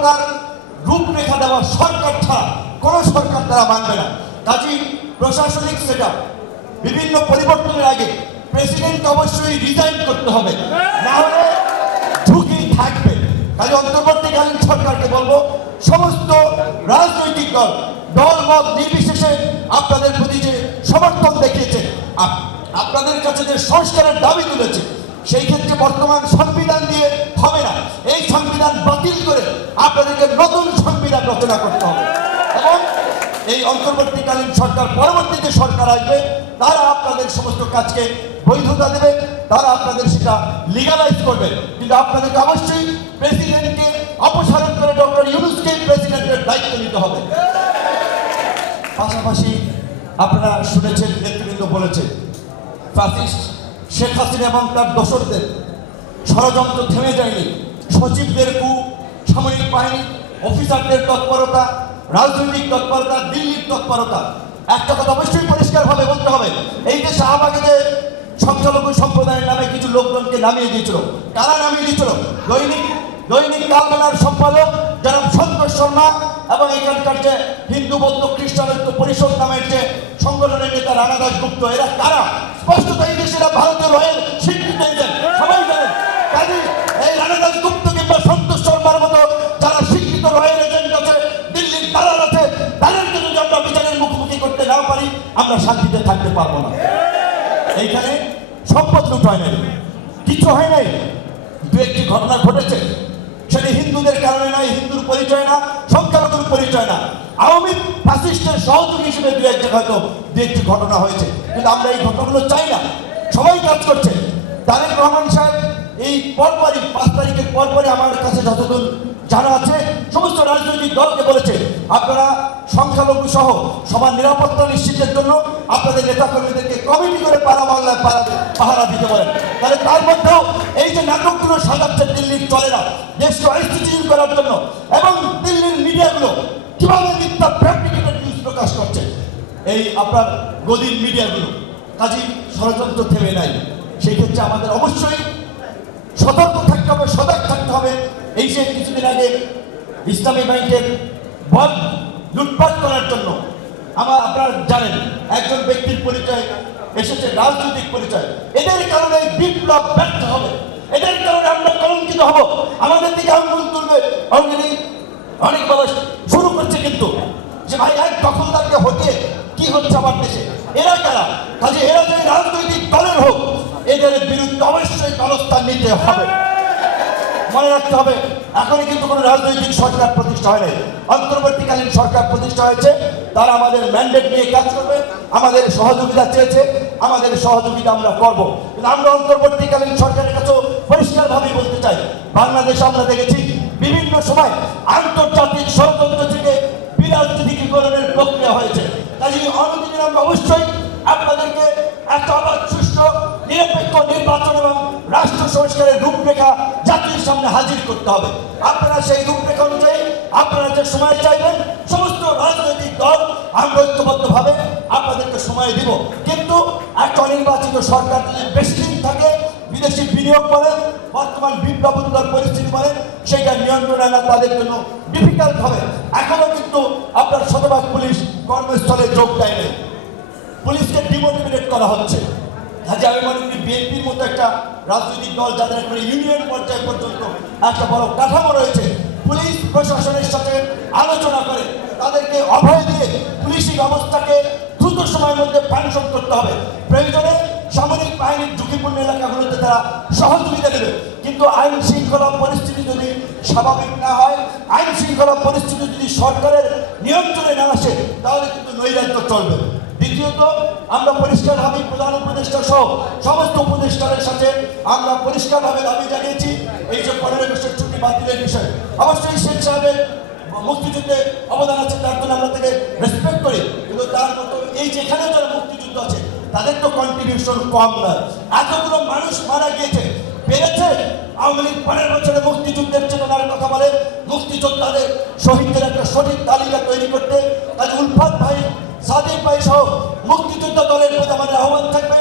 প্রকার রূপরেখা দেওয়া সরকার ছাড়া কোনো সরকার তারা মানবে না। কাজী প্রশাসনিক সেট বিভিন্ন পরিবর্তনের আগে প্রেসিডেন্ট অবশ্যই রিজাইন করতে হবে। না হলে ঝুঁকি থাকবে। কাজে অন্তর্বর্তীকালীন সরকারকে বলব, সমস্ত রাজনৈতিক দল দল মত নির্বিশেষে আপনাদের প্রতি যে সমর্থন দেখিয়েছে আপনাদের কাছে যে সংস্কারের দাবি তুলেছে, সেই ক্ষেত্রে বর্তমান সংবিধান দিয়ে হবে না। এই সংবিধান বাতিল করে আপনাদেরকে নতুন সংবিধান রচনা করতে হবে। এবং এই অন্তর্বর্তীকালীন সরকার পরবর্তী যে সরকার আসবে, তারা আপনাদের সমস্ত কাজকে বৈধতা দেবে, তারা আপনাদের সেটা লিগালাইজ করবে। কিন্তু আপনাদেরকে অবশ্যই প্রেসিডেন্টকে অপসারণ করে ডক্টর ইউনুসকে প্রেসিডেন্টের দায়িত্ব নিতে হবে। পাশাপাশি আপনারা শুনেছেন, নেতৃবৃন্দ বলেছে ফ্যাসিস্ট শেখ হাসিনা এবং তার দোসরদের ষড়যন্ত্র থেমে যায়নি। সচিবদের কু সামরিক বাহিনী অফিসারদের তৎপরতা, রাজনৈতিক তৎপরতা, দিল্লির তৎপরতা। একটা কথা অবশ্যই পরিষ্কারভাবে বলতে হবে, এই যে শাহবাগে যে সংখ্যালঘু সম্প্রদায়ের নামে কিছু লোকজনকে নামিয়ে দিয়েছিল। কারা নামিয়ে দিয়েছিল? দৈনিক দৈনিক কালবেলার সম্পাদক যারা সন্তোষ শর্মা এবং এখানকার যে হিন্দু, বৌদ্ধ খ্রিস্টানত্ব পরিষদ নামের যে সংগঠনের নেতা রানা দাস গুপ্ত এরা কারা? স্পষ্টত এই দেশেরা ভারতের রয়েল আমরা শান্তিতে থাকতে পারব না। এইখানে সম্পদ লুট হয় নাই। কিছু হয় নাই? দু একটি ঘটনা ঘটেছে। সেটি হিন্দুদের কারণে নয়, হিন্দুর পরিচয় না, সংখ্যালঘুর পরিচয় না। আওয়ামী ফ্যাসিস্টের সহযোগী হিসেবে দু একটা হয়তো দু একটি ঘটনা হয়েছে। কিন্তু আমরা এই ঘটনাগুলো চাই না। সবাই কাজ করছে। তারেক রহমান সাহেব এই পরপরই, পাঁচ তারিখের পরপরই আমার কাছে যতদূর জানা আছে, সমস্ত রাজনৈতিক দলকে বলেছে, আপনারা সংখ্যালঘু সহ সবার নিরাপত্তা নিশ্চিতের জন্য আপনাদের নেতাকর্মীদেরকে কমিটি করে পাড়া বাংলায় পাহারা দিতে পারেন তাহলে তার মধ্যেও এই যে নাটকগুলো সাজাচ্ছে, দিল্লির চলেরা, দেশকে অস্থিতিশীল করার জন্য, এবং দিল্লির মিডিয়াগুলো কীভাবে মিথ্যা ফ্যাব্রিকেটেড নিউজ প্রকাশ করছে, এই আপনার গদির মিডিয়াগুলো। কাজী ষড়যন্ত্র থেমে নাই। সেই ক্ষেত্রে আমাদের অবশ্যই সতর্ক থাকতে হবে, সজাগ থাকতে হবে। এই যে কিছুদিন আগে ইসলামী ব্যাংকের বদ লুটপাট করার জন্য আমার আপনারা জানেন, একজন ব্যক্তির পরিচয় এসেছে, রাজনৈতিক পরিচয়। এদের কারণে বিপ্লব ব্যর্থ হবে। এদের কারণে আমরা কলঙ্কিত হব। আমাদের দিকে আঙ্গুল তুলবে। অলরেডি অনেক বলা শুরু করছে কিন্তু যে ভাই এক দখলদারকে হটিয়ে কি হচ্ছে আমার দেশে? এরা কারা? কাজে এরা যদি রাজনৈতিক দলের হোক এদের বিরুদ্ধে অবশ্যই ব্যবস্থা নিতে হবে। মনে রাখতে হবে, এখনই কিন্তু কোনো রাজনৈতিক সরকার প্রতিষ্ঠা হয় নাই। অন্তর্বর্তীকালীন সরকার প্রতিষ্ঠা হয়েছে, তারা আমাদের ম্যান্ডেট নিয়ে কাজ করবে, আমাদের সহযোগিতা চেয়েছে, আমাদের সহযোগিতা আমরা করব। কিন্তু আমরা অন্তর্বর্তীকালীন সরকারের কাছেও পরিষ্কারভাবেই বলতে চাই, বাংলাদেশ আমরা দেখেছি বিভিন্ন সময় আন্তর্জাতিক ষড়যন্ত্র থেকে বিরাজনীতিকরণের প্রক্রিয়া হয়েছে। অনদিনে আমরা অবশ্যই আপনাদেরকে একটা অবাধ সুষ্ঠু নিরপেক্ষ নির্বাচন এবং রাষ্ট্র সংস্কারের রূপরেখা জাতির সামনে হাজির করতে হবে। আপনারা সেই রূপরেখা অনুযায়ী আপনারা যে সময় চাইবেন, সমস্ত রাজনৈতিক দল আমরা ঐক্যবদ্ধভাবে আপনাদেরকে সময় দিব। কিন্তু একটা অনির্বাচিত সরকার যদি বেশি থাকে, বিদেশি বিনিয়োগ করেন, বর্তমান বিপ্লবোত্তর পরিস্থিতি বলেন, সেইটা নিয়ন্ত্রণ আনা তাদের জন্য ডিফিকাল্ট হবে। এখনও কিন্তু আপনার শতভাগ পুলিশ কর্মস্থলে যোগ দেয়নি পুলিশকে ডিমোটিভেট করা হচ্ছে। কাজে আমি মনে করি বিএনপির মতো একটা রাজনৈতিক দল যাদের একেবারে ইউনিয়ন পর্যায় পর্যন্ত একটা বড় কাঠামো রয়েছে, পুলিশ প্রশাসনের সাথে আলোচনা করে তাদেরকে অভয় দিয়ে পুলিশি ব্যবস্থাকে দ্রুত সময়ের মধ্যে ফাংশন করতে হবে। প্রয়োজনে সামরিক বাহিনীর ঝুঁকিপূর্ণ এলাকাগুলোতে তারা সহযোগিতা দেবে। কিন্তু আইন শৃঙ্খলা পরিস্থিতি যদি স্বাভাবিক না হয়, আইন শৃঙ্খলা পরিস্থিতি যদি সরকারের নিয়ন্ত্রণে না আসে, তাহলে কিন্তু নৈরাজ্য চলবে। দ্বিতীয়ত, আমরা পরিষ্কার পরিষ্কারভাবে প্রধান উপদেষ্টা সহ সমস্ত উপদেষ্টাদের সাথে আমরা পরিষ্কারভাবে দাবি জানিয়েছি। এই যে পনেরো আগস্টের ছুটি বাতিলের বিষয়ে। অবশ্যই শেখ সাহেবের মুক্তিযুদ্ধে অবদান আছে, তার জন্য আমরা তাকে রেসপেক্ট করি। কিন্তু তার মতো এই যেখানে যারা মুক্তিযুদ্ধ আছে, তাদের তো কন্ট্রিবিউশন কম না এতগুলো মানুষ মারা গিয়েছে, পেরেছে? আওয়ামী লীগ পরের বছরে মুক্তিযুদ্ধের চেতনার কথা বলে, মুক্তিযোদ্ধাদের শহীদদের একটা সঠিক তালিকা তৈরি করতে কাজে উলফাত ভাই সাদিক ভাই সহ মুক্তিযোদ্ধা দলের প্রতি আহ্বান থাকবে।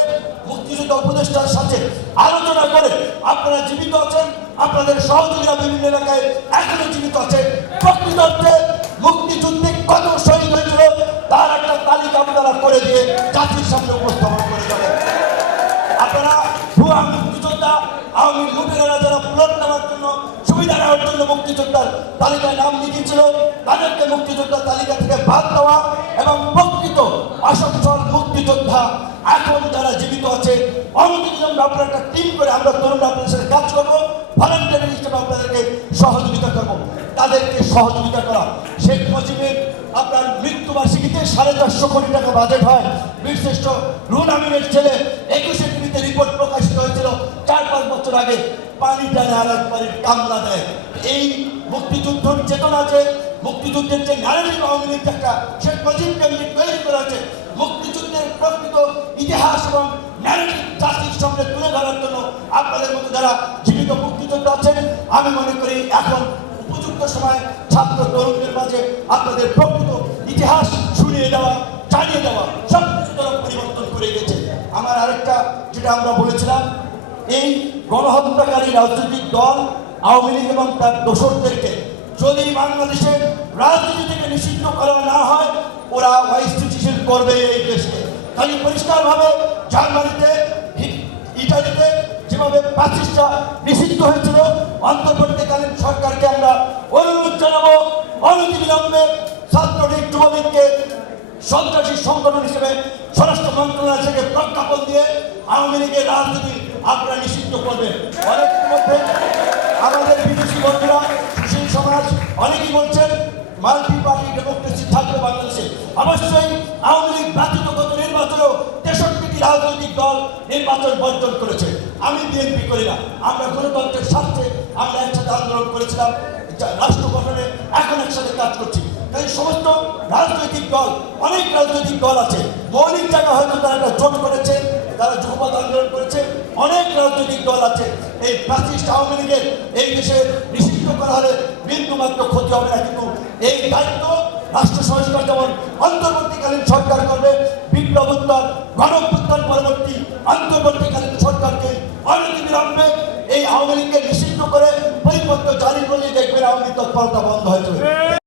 মুক্তিযুদ্ধ উপদেষ্টার সাথে আলোচনা করে আপনারা জীবিত আছেন, আপনাদের সহযোগীরা বিভিন্ন এলাকায় এখনও জীবিত আছে প্রকৃত অর্থে মুক্তিযুদ্ধে কত শহীদ হয়েছিল তার একটা তালিকা আপনারা করে দিয়ে জাতির সামনে উপস্থাপন করে যাবেন আপনারা ভুয়া মুক্তিযোদ্ধা আওয়ামী লুটেরা যারা প্লট নেওয়ার জন্য জন্য মুক্তিযোদ্ধার তালিকায় নাম লিখেছিল। তাদেরকে মুক্তিযোদ্ধার তালিকা থেকে বাদ দেওয়া এবং প্রকৃত অসচ্ছল মুক্তিযোদ্ধা এখন যারা জীবিত আছে, অনতিবিলম্বে আপনারা একটা টিম করে আমরা তরুণ আপনাদের কাজ করব ভলান্টিয়ার হিসেবে আপনাদেরকে সহযোগিতা করব। তাদেরকে সহযোগিতা করা। শেখ মুজিবের আপনার মৃত্যুবার্ষিকীতে সাড়ে চারশো কোটি টাকা বাজেট হয়। বীরশ্রেষ্ঠ রুল আমিনের ছেলে একুশে টিভিতে রিপোর্ট প্রকাশিত হয়েছিল চার পাঁচ বছর আগে। কামলা দেয়। এই যে করা আছে, মুক্তিযুদ্ধের প্রকৃত ইতিহাস এবং সামনে তুলে ধরার জন্য আপনাদের মতো যারা জীবিত আছেন, আমি মনে করি এখন উপযুক্ত সময় ছাত্র তরুণদের মাঝে আপনাদের প্রকৃত ইতিহাস শুনিয়ে দেওয়া, জানিয়ে দেওয়া সব কিছু পরিবর্তন করে গেছে। আমার আরেকটা, যেটা আমরা বলেছিলাম, এই গণহত্যাকারী রাজনৈতিক দল, আওয়ামী লীগ এবং তার দোসরদেরকে যদি বাংলাদেশের রাজনীতি থেকে নিষিদ্ধ করা না হয়, ওরা অস্থিতিশীল করবে এই দেশকে তাই পরিষ্কারভাবে জার্মানিতে ইটালিতে যেভাবে প্যাসিস্টরা নিষিদ্ধ হয়েছিল, অন্তর্বর্তীকালীন সরকারকে আমরা অনুরোধ জানাব, অনতিবিলম্বে ছাত্রলীগ, যুবলীগকে সন্ত্রাসী সংগঠন হিসেবে স্বরাষ্ট্র মন্ত্রণালয় থেকে প্রজ্ঞাপন দিয়ে আওয়ামী লীগের রাজনীতি অনেকেই বলছেন মাল্টি পার্টি ডেমোক্রেসি থাকবে বাংলাদেশে। অবশ্যই আওয়ামী লীগ ব্যতীত গত নির্বাচনেও তেষট্টিটি রাজনৈতিক দল নির্বাচন বর্জন করেছে। আমি বিএনপি করি না, আমরা গণতন্ত্রের স্বার্থে আমরা একসাথে আন্দোলন করেছিলাম রাষ্ট্র গঠনে এখন একসাথে কাজ করছি। তাই সমস্ত রাজনৈতিক দল, অনেক রাজনৈতিক দল আছে। মৌলিক জায়গা হয়তো তারা একটা জোট করেছে, তারা যুগপথ আন্দোলন করেছে, অনেক রাজনৈতিক দল আছে। এই প্রাচিষ্ট আওয়ামী লীগের এই দেশে নিষিদ্ধ করা হলে বিন্দু মাত্র ক্ষতি হবে না, কিন্তু এই দায়িত্ব রাষ্ট্র সংস্কার যেমন অন্তর্বর্তীকালীন সরকার করবে, বিপ্লব উত্তর গণপুত্তর পরবর্তী অন্তর্বর্তীকালীন সরকারকে অনতিবিলম্বে এই আওয়ামী লীগকে নিষিদ্ধ করে পরিপত্র জারি করলে দেখবেন আওয়ামী তৎপরতা বন্ধ হয়েছে